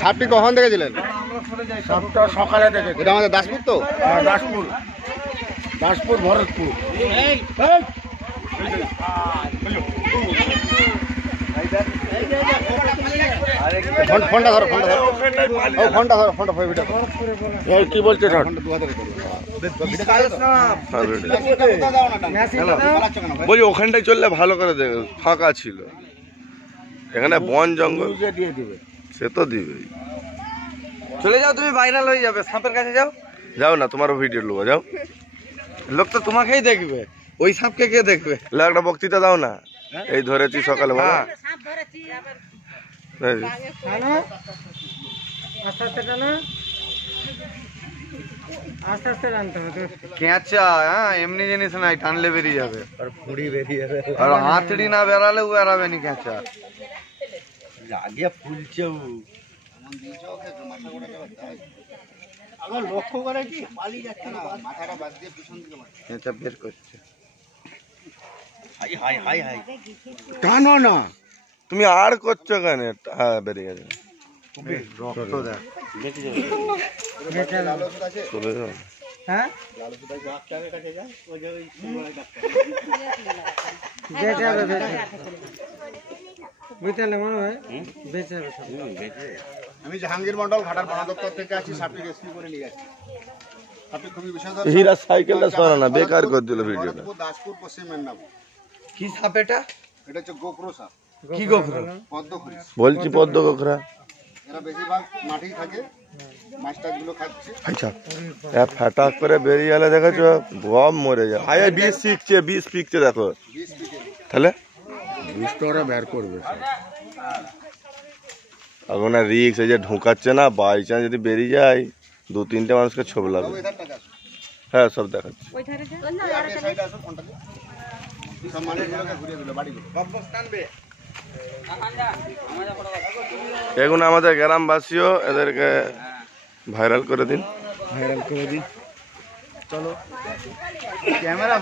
সাপটি কখন দেখেছিলেন? সাপটা সকালে দেখেছি। এটা আমাদের দাসপুর তো? দাসপুর ভরতপুর। ফোনটা ধরো, ফোনটা ধরো, কি বলছে? বলছি ওখানটায় চললে ভালো করে দেখ, ফাঁকা ছিল, এখানে বন জঙ্গল দিয়ে দিবে। সে তো দিবেই। চলে যাও, তুমি ভাইরাল হয়ে যাবে। সাপের কাছে যাও, যাও না, তোমারও ভিডিও নেবো, যাও। লোক তো তোমাকেই দেখবে, ওই সাপকে কে দেখবে? একটা বক্তৃতা দাও না, এই ধরেছি সকালে। আস্তে আস্তে টানতে হবে। কেঁচা, হ্যাঁ, এমনি জিনিস নাই, টানলে বেরিয়ে যাবে। আর ফুড়ি বেরিয়ে যাবে, আর হাতড়ি না বেরালে ও বেরাবে নি কেঁচা। আগে ফুলছে ও। লক্ষ্য করে কি পালিয়ে যাচ্ছে না, মাথাটা বাদ দিয়ে পিছন দিকে কেঁচা বের করছে। টানো না, তুমি আর করছো কেন? হ্যাঁ, বেরিয়ে গেছে। রক্ত দেখ, চলে যাও। হ্যাঁ, আমি জাহাঙ্গীর মন্ডল ঘাটার বন দপ্তর থেকে আছি। সাপটি রেস্কিউ করে নিয়ে যাচ্ছি। সাপটি খুবই বিষাদগ্রস্ত। হীরা সাইকেলটা সরা না, বেকার করে দিল ভিডিওটা। দাসপুর, পশ্চিম মেদিনীপুর। কি সাপ এটা? এটা হচ্ছে গোখরো সাপ। কি গোখরো? পদ্মখুরি। বলছি পদ্ম গোখরা। এরা বেশিরভাগ মাঠেই থাকে, মাছ টাছগুলো খাচ্ছে। আচ্ছা, ফাটা করে বেরিয়ে গেলে দেখেছো, গম মরে যায়। আয় বিষ শিখছে দেখো। তাহলে বিষটা ওরা বের করবে। এখন রিক্স, এই যে ঢুকাচ্ছে না, বাই চান্স যদি বেরিয়ে যায়, 2-3টে মানুষকে ছোপ লাগবে। হ্যাঁ, সব দেখাচ্ছে। এখন আমাদের গ্রামবাসীও এদেরকে ভাইরাল করে দিন। চলো ক্যামেরা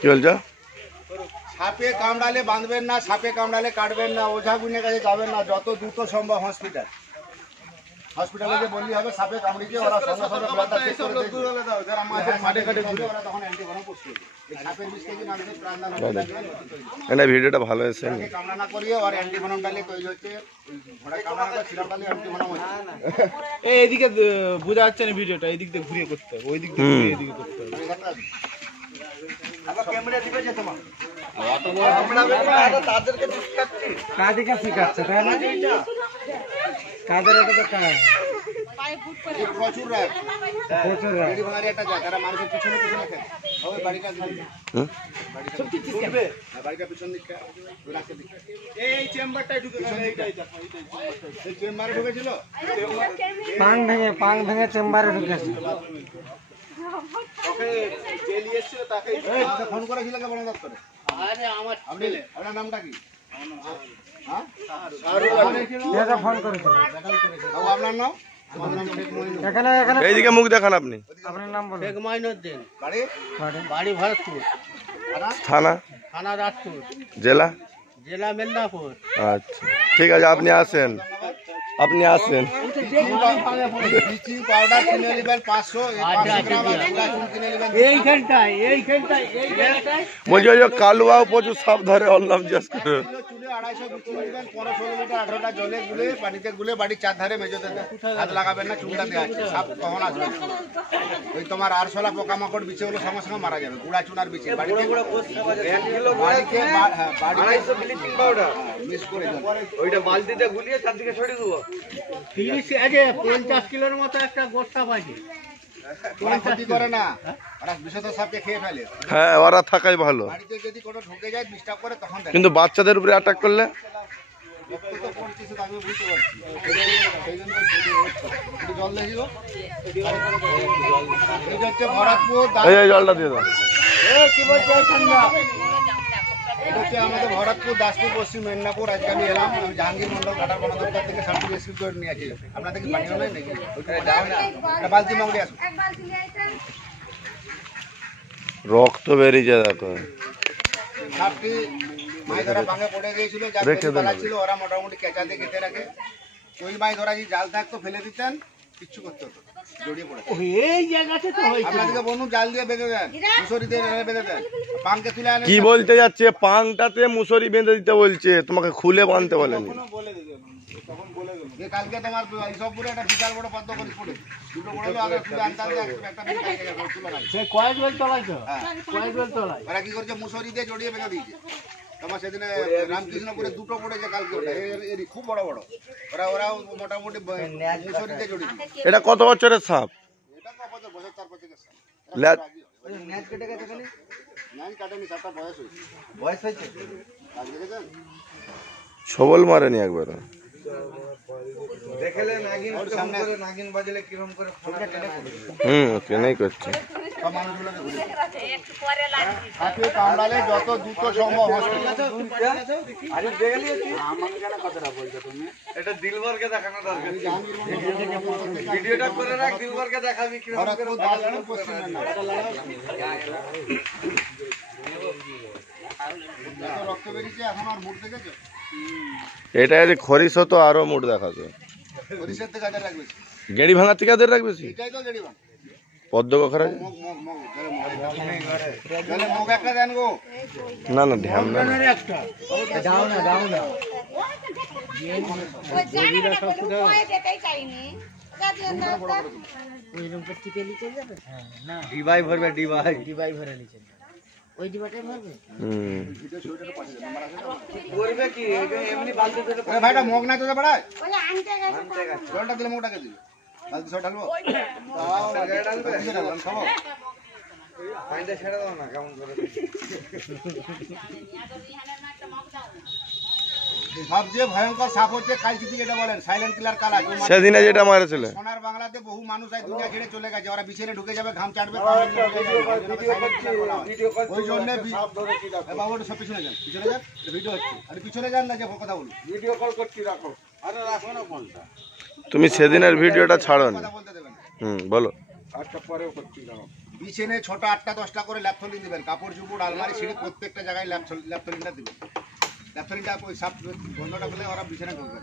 কি বলছো? সাপে কামড়ালে বাঁধবেন না, সাপে কামড়ালে কাটবেন না, ওঝা গুনের কাছে যাবেন না, যত দ্রুত সম্ভব হসপিটালে যে বললি হবে সাপে কামড়িছে, ওরা সঙ্গে সঙ্গে ব্লাডটা চেক করে দেখবে। যারা মাঠে ঘাটে ঘুরে ওরা তখন অ্যান্টিভেনম পুষবে। এই সাপের বিষ থেকে মানুষের প্রাণদান হবে। না, ভিডিওটা ভালো এসে কামড়া না করিয়ে ওর অ্যান্টিভেনম ডালে তৈরি হচ্ছে। ঘোড়া কামড়া না করে সিরাপ ডালে অ্যান্টিভেনম হচ্ছে। এইদিকে বোঝা যাচ্ছে না ভিডিওটা, এইদিক দিয়ে ঘুরিয়ে করতে হবে, ওই দিক দিয়ে ঘুরিয়ে এদিকে করতে হবে। কাদেরকে শিখাচ্ছে, তাই না? কাদের এটা তো কাজ প্রচুর রাগ, প্রচুর রাগ। একটা জায়গা যারা মানুষের পিছনে পিছনে খেয়ে ওই বাড়িটা বাড়িটা পিছন দিকে এই চেম্বারটাই ঢুকে এই চেম্বারে ঢুকেছিল, পাং ভেঙে চেম্বারে ঢুকেছে। ফোন করেছিল কে বন দপ্তরে? আপনার নামটা কি? ফোন করেছিল। আপনার নাম? এখানে এইদিকে মুখ দেখান আপনি। আপনার নাম বলুন। বাড়ি ভরতপুর, থানা থানা রাজপুর, জেলা মেদিনীপুর। আচ্ছা, ঠিক আছে, আপনি আসেন। ব্লিচিং পাউডার কিনে নেবেন 500 গ্রাম, কিনে নেবেন এইখানটায় বলছি ওই যে কালুয়াও প্রচুর সাপ ধরে, অনলাম জিজ্ঞেস করে। চুলে 250 ব্লিচিং নেবেন, 15-16 লিটার 18টা জলে গুলে পানিতে গুলে বাড়ির চারধারে মেঝেতে দেন। হাত লাগাবেন না, চুলটা দেওয়া আছে, সাপ কখন আসবে? ওই তোমার আরশোলা পোকামাকড় বিছে হলো সঙ্গে সঙ্গে মারা যাবে। গুড়া চুনার বিছে বাড়িতে ব্লিচিং পাউডার মিক্স করে দেন। ওইটা বালতিতে গুলিয়ে চারদিকে ছড়িয়ে দেবো। 50 কিলোর মতো একটা গোষ্ঠা পাইছে। ওরা ক্ষতি করে না, ওরা বিষাক্ত সাপকে খেয়ে ফেলে। হ্যাঁ, ওরা থাকাই ভালো, বাড়িতে যদি কোনো ঢুকে যায় ডিস্টার্ব করে তখন দেখেন। কিন্তু বাচ্চাদের উপরে অ্যাটাক করলে রক্ত তো পড়ছে, সেটা আমি বুঝতে পারছি। সেই জন্য একটু জল দেখিও। এটা হচ্ছে ভরতপুর, এই জলটা দিয়ে দাও। কি বলছে ঠান্ডা? এটা হচ্ছে আমাদের ভরতপুর, দাসপুর, পশ্চিম মেদিনীপুর। আজকে আমি এলাম, আমি জাহাঙ্গীর মন্ডল ঘাটার বন দপ্তর থেকে সাপটি রেস্কিউ করে নিয়ে আসি। আপনাদের কি পানিও নাই নাকি? একটা বালতি মাংড়ি আসুন। রক্ত বেরিয়ে যায় দেখো। সাপটি মাছ ধরা ভাঙে পড়ে গিয়েছিল, যা রেখে দেন। ছিল ওরা মোটামুটি কেঁচা দিয়ে কেটে রাখে। ওই মাছ ধরা যদি জাল থাকতো ফেলে দিতেন, কিচ্ছু করতে হতো না, জড়িয়ে পড়ে। এই জায়গাতে তো হয়েছে। আপনাদেরকে বলুন জাল দিয়ে বেঁধে দেন, মুসরি দিয়ে বেঁধে দেন, পাঙ্কে তুলে আনেন। কি বলতে যাচ্ছে? পাংটাতে মুসরি বেঁধে দিতে বলছে, তোমাকে খুলে বাঁধতে বলেনি। বলে দিতে তখন বলে গেল। যে কালকে তোমার ইসবপুরে একটা বিশাল বড় পদ্ম করিস পড়ে, দুটো বড় হলো, আগে তুলে আনতে হবে, একটা বিশাল জায়গায় তুলে রাখে। সে কয়েক বেল তলায় তো, হ্যাঁ। কয়েক বেল তলায়। ওরা কি করছে, মুসরি দিয়ে জড়িয়ে বেঁধে দিয়েছে। তোমার সেদিনে রামকৃষ্ণপুরে দুটো পড়েছে কালকে, ওটা এর খুব বড় বড়। ওরাও মোটামুটি মুসরি দিয়ে জড়িয়ে দিয়েছে। এটা কত বছরের সাপ? এটা তো বছর 4-5 থেকে ল্যাজ ম্যাচ কেটে গেছে খালি নাই কাটেনি, সাতটা বয়স হয়েছে। বয়স হয়েছে কাজ দেখেছেন? ছবল মারেনি একবার। দেখলে নাগিন কেমন করে নাগিন বাজলে কিরকম করে ফোনটা টেনে পড়ে কেনাই করছে। সব মানুষগুলোকে ঘুরে হাতে কামড়ালে যত দ্রুত সম্ভব হসপিটালে। আরে দেখলি এটা দিলবরকে দেখানো দরকার ভিডিওটা করে রাখ দিলবরকে দেখাবি কিরকম করে ভরতপুর দাসপুর পশ্চিম মেদিনীপুর। রক্ত বেরিয়েছে, এখন আর মুখ দেখেছো? এটা যদি খরিস হতো আরো মুড দেখাতো। হরিষের থেকে কাজে লাগবে, গেড়ি ভাঙা থেকে আদের রাখবে। এটাই তো গেড়ি বান। পদ্ম কখরা মুখ মুখ মুখ জলে মুখ একটা দেন গো। না না ঢ্যাম না। দাও না, দাও না। ডিবাই ভরবে ডিবাই ডিবাই ভরে নিচে। ওই ডিবাটাই ভরবে। করবে কি এমনি বালতি ধরে আরে ভাইটা মুখ না তো পড়ায়, জলটা দিলে মুখটাকে দিবে, বালতি সব ঢালবো। ঢাললাম খাবো। পানিটা ছেড়ে দাও না কেমন করে সবচেয়ে ভয়ঙ্কর সাপ হচ্ছে কালচিতি, যেটা বলেন সাইলেন্ট কিলার কালা। সেদিনে যেটা মারেছিল। সোনার বাংলাতে বহু মানুষ এই দুনিয়া ছেড়ে চলে গেছে, ওরা বিছানে ঢুকে যাবে, ঘাম চাটবে। ওই জন্য বাবু সব পিছনে যান, পিছনে যান, ভিডিও হচ্ছে। আরে পিছনে যান না, যে কথা বলুন, ভিডিও কল করছি, রাখো। আরে রাখো না ফোনটা। তুমি সেদিনের ভিডিওটা ছাড়োনি। কথা বলতে দেবেন। বলো। আচ্ছা পরেও করছি, রাখো। বিছানে 6টা 8টা 10টা করে ল্যাপথলিন দিবেন, কাপড় চুপড় আলমারি সিঁড়ি প্রত্যেকটা জায়গায় ল্যাপথলিনটা দিবেন। ল্যাপথলিনটা ওই সাপ বন্ধটা বলে ওরা বিছানে ঢুকবেন।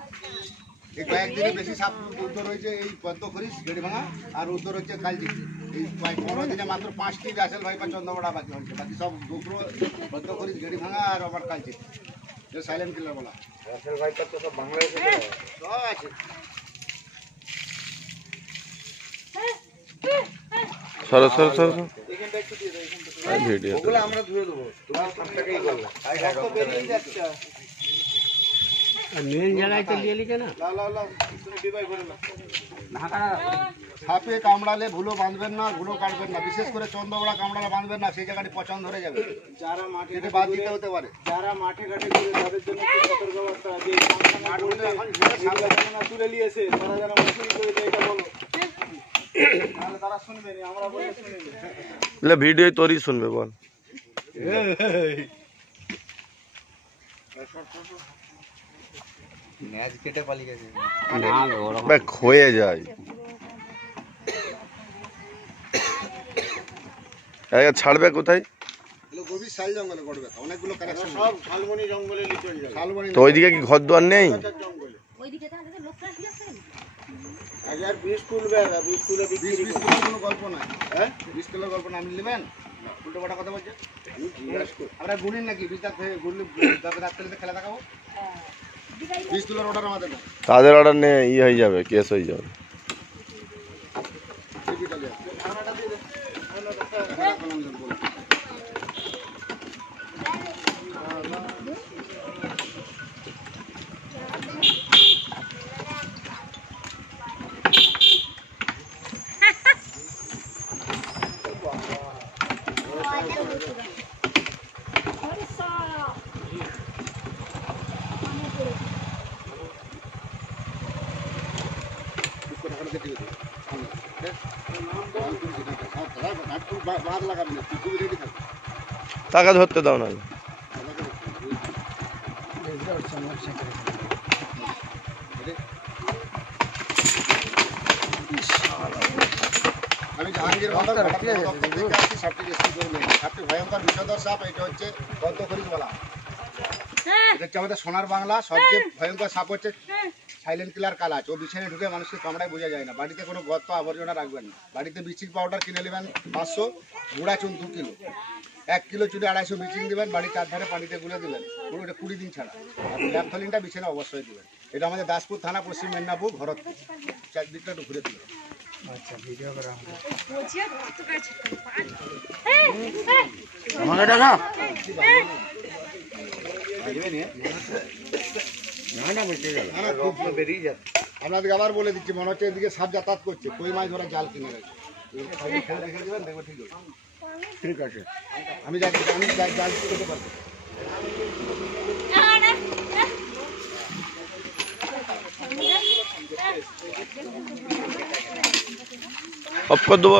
এই কয়েকদিনে বেশি সাপ উদ্ধার হয়েছে, এই পদ্ম খরিস গেড়ি ভাঙা, আর উদ্ধার হচ্ছে কালচিতি। এই 15 দিনে মাত্র 5টি রাসেল ভাই বা চন্দ্রবড়া বাকি হয়েছে, বাকি সব দুপুরো পদ্ম খরিস গেড়ি ভাঙা আর আবার কালচিতি। সাইলেন্ট কিলার বলা রাসেল ভাইটা তো সব বাংলাদেশে সব আছে। সরো সরো সরো ভিডিও। ওগুলো আমরা ধুয়ে দেবো তোমার সবটাকেই করবে বেরিয়ে যাচ্ছে। মেন জায়গায় তো দিয়ে লিখে না। ডিবাই ভরে না। সাপে কামড়ালে ভুলো বাঁধবেন না, ভুলো কাটবেন না, বিশেষ করে চন্দ্রবড়া কামড়ালে বাঁধবেন না, সেই জায়গাটি পছন্দ ধরে যাবে, যারা মাঠে এটা বাদ দিতে হতে পারে। যারা মাঠে ঘাটে ঘুরে তাদের জন্য একটু সতর্কবার্তা, যে মাঠগুলো এখন যেন না তুলে নিয়েছে, তারা যেন মশুরি করে দেয়, এটা বলো। তাহলে তারা শুনবে না, আমরা বললে শুনবে না। ভিডিও তোরই শুনবে, বল। ম্যাচ কেটে পালিয়ে গেছে ক্ষয়ে যায়। ছাড়বে কোথায়? গভীর শাল জঙ্গলে করবে, অনেকগুলো কানেকশন। সব শালবনি জঙ্গলে চলে যাবে। শালবনি তো ওইদিকে কি ঘর দুয়ার নেই? জঙ্গলে আর বীজ তুলবে, বীজ তুলে বিক্রি বিষ করবে। কোনো গল্প নাই, হ্যাঁ, বিষ তোলার গল্প না, আপনি নেবেন? উল্টো পাল্টা কথা বলছে। আমি জিজ্ঞাসা করি। আমরা গুণেন নাকি বিষ গুনলে রাত্রিতে খেলা দেখাবো? বিষ তোলার অর্ডার আমাদের না। তাদের অর্ডার নিয়ে হয়ে যাবে, কেস হয়ে যাবে। টাকা ধরতে দাও না। আমি জাহাঙ্গীর সাপটি ভয়ঙ্কর বিষধর সাপ, এটা হচ্ছে পদ্ম খরিস বলা। এটা হচ্ছে আমাদের সোনার বাংলা। সবচেয়ে ভয়ঙ্কর সাপ হচ্ছে সাইলেন্ট কিলার কালাচ। ও বিছানে ঢুকে মানুষকে কামড়ায় বোঝা যায় না। বাড়িতে কোনো গর্ত আবর্জনা রাখবেন না। বাড়িতে ব্লিচিং পাউডার কিনে নেবেন 500, গুঁড়া চুন 2 কিলো, 1 কিলো চুনে 250 ব্লিচিং দেবেন, বাড়ির চারধারে পানিতে গুলে দেবেন, পুরো এটা 20 দিন ছাড়া। আর ল্যাপথলিনটা বিছানে অবশ্যই দেবেন। এটা আমাদের দাসপুর থানা, পশ্চিম মেদিনীপুর, ভরতপুর। চারদিকটা একটু ঘুরে দিবেন। আমাকে টাকা বেরিয়ে যাচ্ছে। আপনাদেরকে আবার বলে দিচ্ছি, মনে হচ্ছে এদিকে সাপ যাতায়াত করছে। কই মাছ ধরা জাল কিনে রেখে রেখে দেবেন, দেখবো ঠিক হবে। ঠিক আছে। আমি জাল করতে পারবো। অফ করে দেবো।